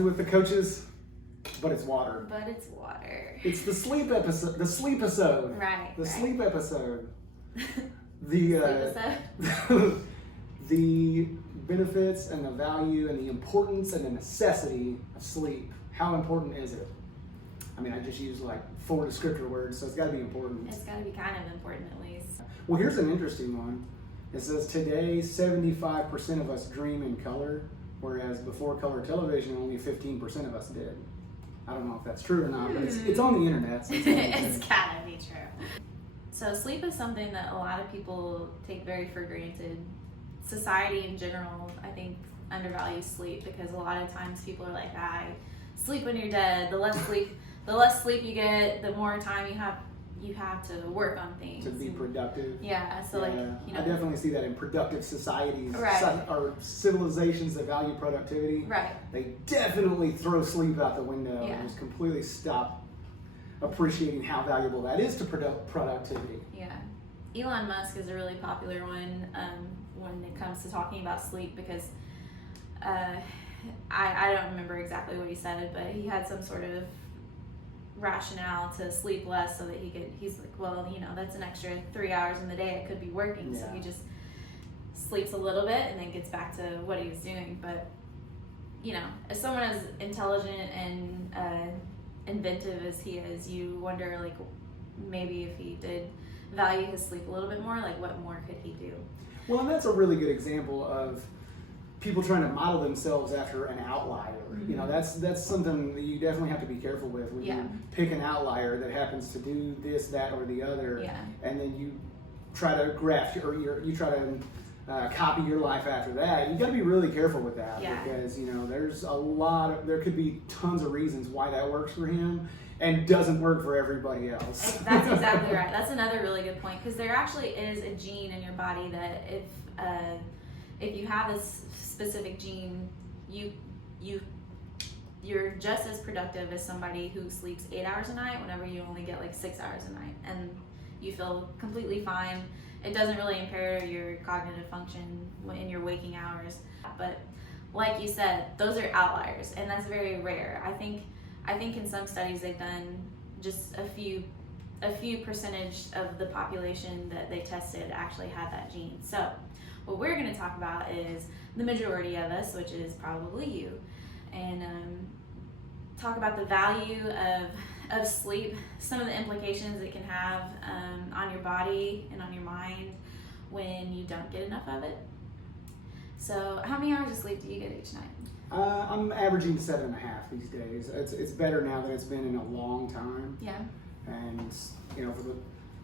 coffee with the coaches, but it's water. But it's water. It's the sleep episode. The sleep episode. Right. The sleep episode. The The benefits and the value and the importance and the necessity of sleep. How important is it? I mean, I just used like 4 descriptor words, so it's got to be important. It's got to be kind of important at least. Well, here's an interesting one. It says today 75% of us dream in color, whereas before color television, only 15% of us did. I don't know if that's true or not, but it's on the internet. So It's gotta be true. So sleep is something that a lot of people take very for granted. Society in general, I think, undervalues sleep because a lot of times people are like, sleep when you're dead. The less sleep you get, the more time you have to work on things. To be productive. Yeah, so like, you know. I definitely see that in productive societies, Right. or civilizations that value productivity. Right. They definitely throw sleep out the window Yeah. and just completely stop appreciating how valuable that is to productivity. Yeah. Elon Musk is a really popular one when it comes to talking about sleep because I don't remember exactly what he said, but he had some sort of rationale to sleep less so that he's like, well, you know, that's an extra 3 hours in the day I could be working. Yeah. So he just sleeps a little bit and then gets back to what he was doing. But, you know, as someone as intelligent and inventive as he is, you wonder, like, maybe if he did value his sleep a little bit more, like, what more could he do? Well, and that's a really good example of people trying to model themselves after an outlier. Mm-hmm. You know, that's something that you definitely have to be careful with when Yeah. you pick an outlier that happens to do this, that, or the other, Yeah. and then you try to you try to copy your life after that. You got to be really careful with that Yeah. because you know there could be tons of reasons why that works for him and doesn't work for everybody else. That's exactly right. That's another really good point because there actually is a gene in your body that if you have this specific gene, you're just as productive as somebody who sleeps 8 hours a night whenever you only get like 6 hours a night, and you feel completely fine. It doesn't really impair your cognitive function in your waking hours. But like you said, those are outliers, and that's very rare. I think in some studies they've done just a few percentage of the population that they tested actually had that gene. So what we're going to talk about is the majority of us, which is probably you, and talk about the value of sleep, some of the implications it can have on your body and on your mind when you don't get enough of it. So how many hours of sleep do you get each night? I'm averaging 7.5 these days. It's better now than it's been in a long time. Yeah. And you know,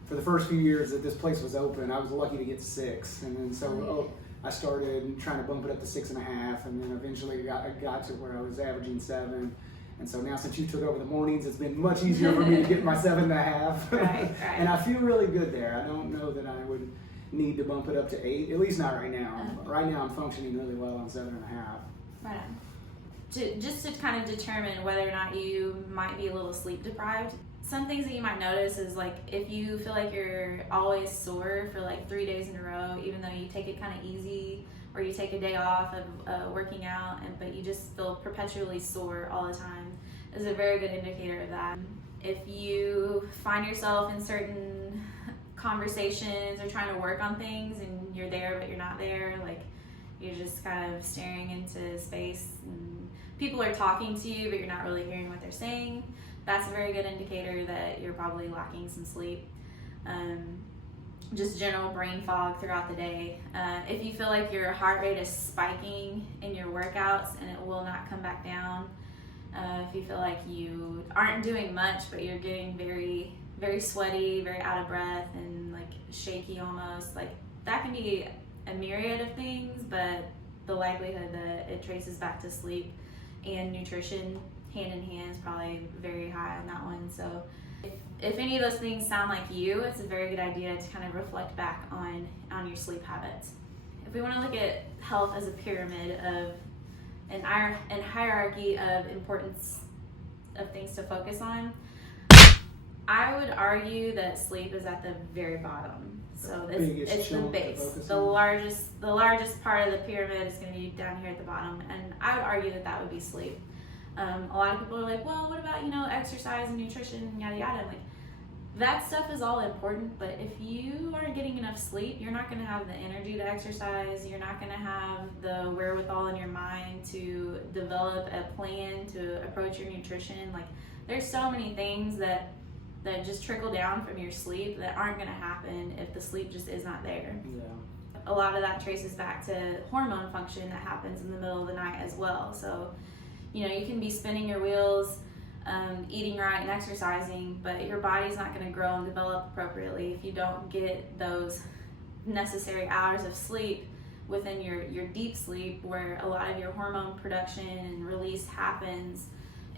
for the first few years that this place was open, I was lucky to get 6, and then I started trying to bump it up to 6.5, and then eventually I got to where I was averaging 7. And so now, since you took over the mornings, it's been much easier for me to get my 7.5. Right. And I feel really good there. I don't know that I would need to bump it up to 8, at least not right now. Right now, I'm functioning really well on 7.5. Right on. Just to kind of determine whether or not you might be a little sleep deprived, some things that you might notice is like if you feel like you're always sore for like 3 days in a row, even though you take it kind of easy, or you take a day off of working out, but you just feel perpetually sore all the time, is a very good indicator of that. If you find yourself in certain conversations or trying to work on things and you're there but you're not there, like you're just kind of staring into space and people are talking to you but you're not really hearing what they're saying, that's a very good indicator that you're probably lacking some sleep. Just general brain fog throughout the day. If you feel like your heart rate is spiking in your workouts and it will not come back down, if you feel like you aren't doing much but you're getting very, very sweaty, very out of breath and like shaky almost, like that can be a myriad of things, but the likelihood that it traces back to sleep and nutrition hand in hand is probably very high on that one. So if any of those things sound like you, it's a very good idea to kind of reflect back on your sleep habits. If we want to look at health as a pyramid of an hierarchy of importance of things to focus on, I would argue that sleep is at the very bottom. So it's the base. The largest part of the pyramid is going to be down here at the bottom, and I would argue that would be sleep. A lot of people are like, well, what about, exercise and nutrition and yada yada. I'm like, that stuff is all important, but if you aren't getting enough sleep, you're not going to have the energy to exercise. You're not going to have the wherewithal in your mind to develop a plan to approach your nutrition. Like, there's so many things that just trickle down from your sleep that aren't going to happen if the sleep just is not there. Yeah. A lot of that traces back to hormone function that happens in the middle of the night as well. So, you can be spinning your wheels, eating right and exercising, but your body's not going to grow and develop appropriately if you don't get those necessary hours of sleep within your deep sleep, where a lot of your hormone production and release happens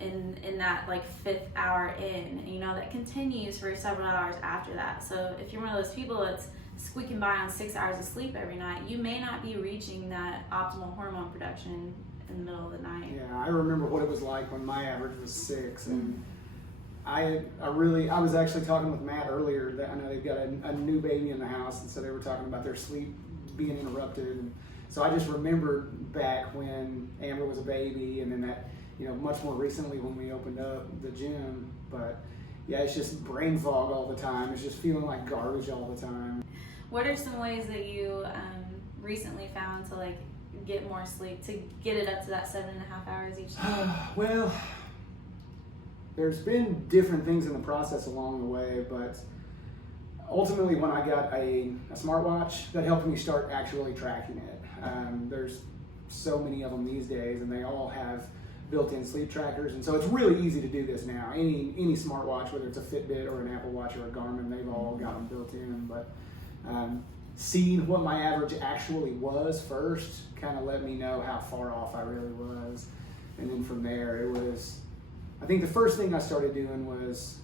in that like 5th hour in, that continues for several hours after that. So if you're one of those people that's squeaking by on 6 hours of sleep every night, you may not be reaching that optimal hormone production in the middle of the night. Yeah, I remember what it was like when my average was 6, and I was actually talking with Matt earlier that I know they've got a new baby in the house, and so they were talking about their sleep being interrupted, and so I just remembered back when Amber was a baby, and then that, much more recently when we opened up the gym. But yeah, it's just brain fog all the time. It's just feeling like garbage all the time. What are some ways that you recently found to like get more sleep, to get it up to that 7.5 hours each day? Well, there's been different things in the process along the way, but ultimately when I got a smartwatch, that helped me start actually tracking it. There's so many of them these days, and they all have built-in sleep trackers, and so it's really easy to do this now. Any smartwatch, whether it's a Fitbit or an Apple Watch or a Garmin, they've all got them built in. But seeing what my average actually was first kind of let me know how far off I really was, and then from there it was, I think the first thing I started doing was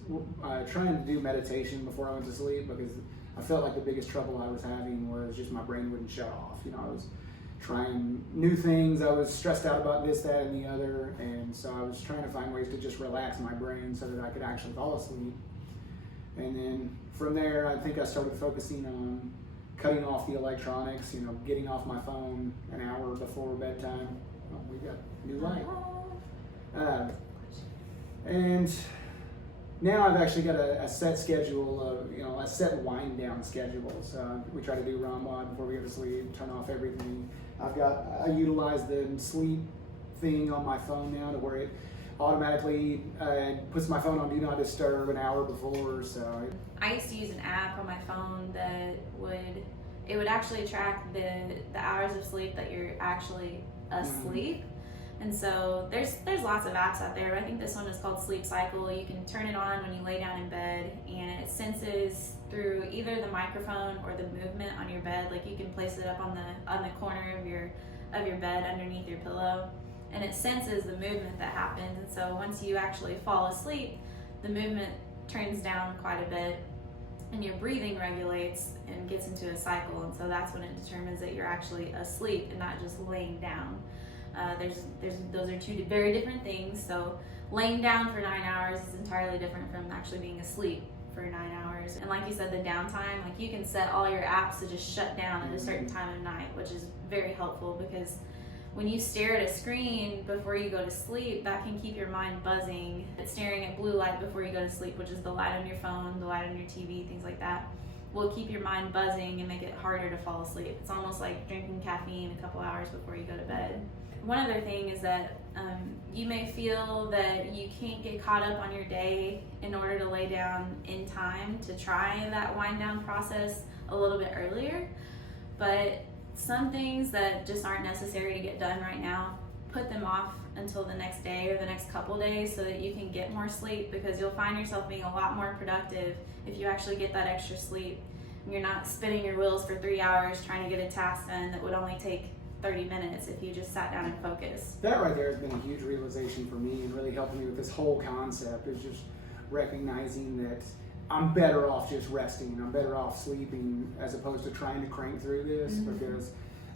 trying to do meditation before I went to sleep, because I felt like the biggest trouble I was having was just my brain wouldn't shut off. I was trying new things. I was stressed out about this, that, and the other, and so I was trying to find ways to just relax my brain so that I could actually fall asleep. And then from there, I think I started focusing on cutting off the electronics, getting off my phone an hour before bedtime. Oh, we got new light. And now I've actually got a set schedule of, a set wind down schedule. So we try to do Rambod before we go to sleep, turn off everything. I utilize the sleep thing on my phone now to where it automatically puts my phone on Do Not Disturb an hour before. So I used to use an app on my phone that would actually track the hours of sleep that you're actually asleep. And so there's lots of apps out there, but I think this one is called Sleep Cycle. You can turn it on when you lay down in bed, and it senses through either the microphone or the movement on your bed. Like, you can place it up on the corner of your bed underneath your pillow, and it senses the movement that happens. And so once you actually fall asleep, the movement turns down quite a bit, and your breathing regulates and gets into a cycle. And so that's when it determines that you're actually asleep and not just laying down. Those are two very different things. So laying down for 9 hours is entirely different from actually being asleep for 9 hours. And like you said, the downtime, like, you can set all your apps to just shut down at a certain time of night, which is very helpful, because when you stare at a screen before you go to sleep, that can keep your mind buzzing. It's staring at blue light before you go to sleep, which is the light on your phone, the light on your TV, things like that, will keep your mind buzzing and make it harder to fall asleep. It's almost like drinking caffeine a couple hours before you go to bed. One other thing is that you may feel that you can't get caught up on your day in order to lay down in time to try that wind down process a little bit earlier, but some things that just aren't necessary to get done right now, put them off until the next day or the next couple days so that you can get more sleep, because you'll find yourself being a lot more productive if you actually get that extra sleep and you're not spinning your wheels for 3 hours trying to get a task done that would only take 30 minutes if you just sat down and focused. That right there has been a huge realization for me, and really helping me with this whole concept is just recognizing that I'm better off just resting. I'm better off sleeping as opposed to trying to crank through this, because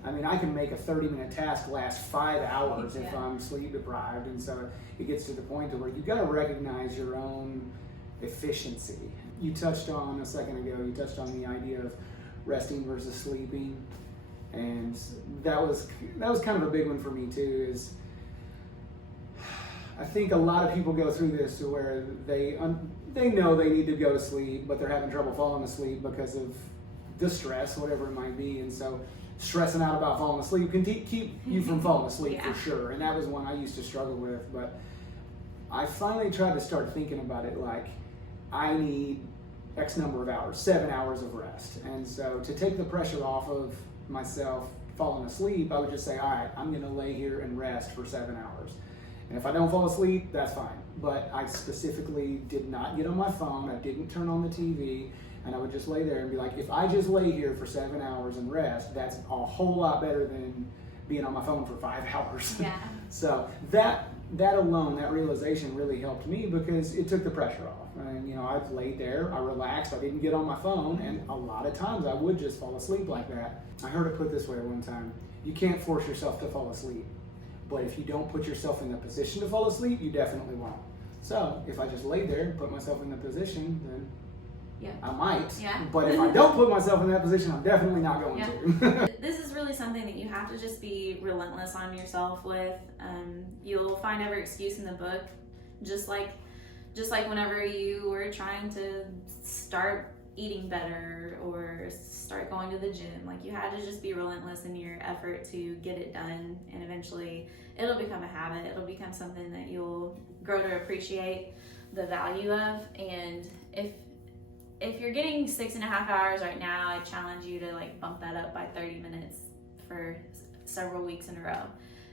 I can make a 30-minute task last 5 hours if I'm sleep deprived. And so it gets to the point to where you've got to recognize your own efficiency. You touched on a second ago, the idea of resting versus sleeping. And that was kind of a big one for me too, is I think a lot of people go through this to where they know they need to go to sleep, but they're having trouble falling asleep because of distress, whatever it might be. And so stressing out about falling asleep can keep you from falling asleep Yeah. for sure. And that was one I used to struggle with. But I finally tried to start thinking about it like I need X number of hours, 7 hours of rest. And so to take the pressure off of myself falling asleep, I would just say, all right, I'm going to lay here and rest for 7 hours. And if I don't fall asleep, that's fine. But I specifically did not get on my phone. I didn't turn on the TV. And I would just lay there and be like, if I just lay here for 7 hours and rest, that's a whole lot better than being on my phone for 5 hours. Yeah. So that alone, that realization really helped me because it took the pressure off. And you know, I laid there, I relaxed, I didn't get on my phone, and a lot of times I would just fall asleep like that. I heard it put this way one time: you can't force yourself to fall asleep, but if you don't put yourself in the position to fall asleep, you definitely won't. So if I just lay there and put myself in the position, then Yeah. I might. Yeah. But if I don't put myself in that position, I'm definitely not going Yeah. to. This is really something that you have to just be relentless on yourself with. You'll find every excuse in the book, just like whenever you were trying to start eating better or start going to the gym. Like, you had to just be relentless in your effort to get it done, and eventually it'll become a habit. It'll become something that you'll grow to appreciate the value of. And if you're getting 6.5 hours right now, I challenge you to like bump that up by 30 minutes for several weeks in a row.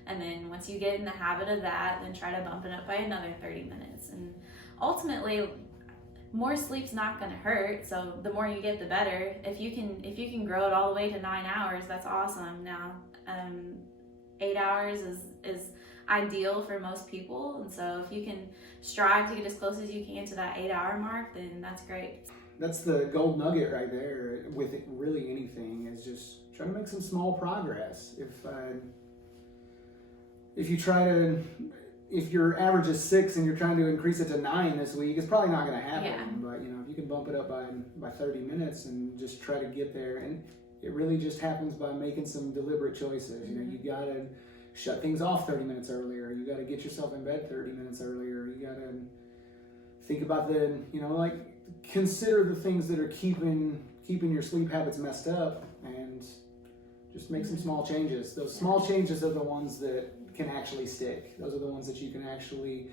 And then once you get in the habit of that, then try to bump it up by another 30 minutes. And ultimately, more sleep's not going to hurt. So the more you get, the better. If you can grow it all the way to 9 hours, that's awesome. Now, 8 hours is ideal for most people. And so if you can strive to get as close as you can to that 8-hour mark, then that's great. That's the gold nugget right there with it, really anything, is just try to make some small progress. If your average is 6 and you're trying to increase it to 9 this week, it's probably not going to happen. Yeah. But you know, if you can bump it up by 30 minutes and just try to get there, and it really just happens by making some deliberate choices. Mm-hmm. You know, you got to shut things off 30 minutes earlier. You got to get yourself in bed 30 minutes earlier. You got to think about consider the things that are keeping your sleep habits messed up, and just make some small changes. Those small changes are the ones that can actually stick. Those are the ones that you can actually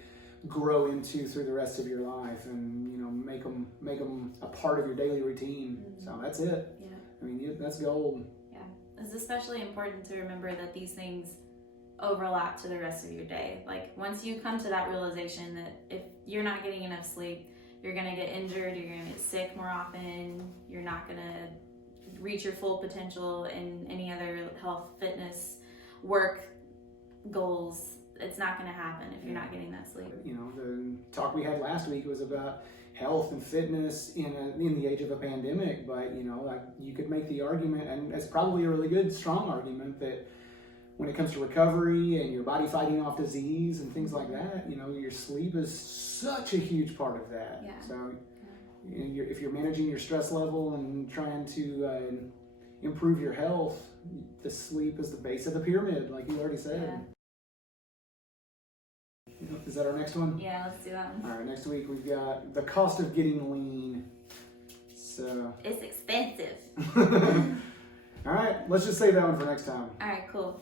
grow into through the rest of your life, and you know, make them a part of your daily routine. Mm-hmm. So that's it. Yeah. I mean, that's gold. Yeah. It's especially important to remember that these things overlap to the rest of your day. Like, once you come to that realization that if you're not getting enough sleep, you're going to get injured, you're going to get sick more often, you're not going to reach your full potential in any other health, fitness, work goals. It's not going to happen if you're not getting that sleep. You know, the talk we had last week was about health and fitness in the age of a pandemic, but you know, like, you could make the argument, and it's probably a really good, strong argument, that when it comes to recovery and your body fighting off disease and things like that, you know, your sleep is such a huge part of that. Yeah. So if you're managing your stress level and trying to improve your health, the sleep is the base of the pyramid, like you already said. Yeah. Is that our next one? Yeah, let's do that one. All right, next week we've got the cost of getting lean. So It's expensive. all right, let's just save that one for next time. All right, cool.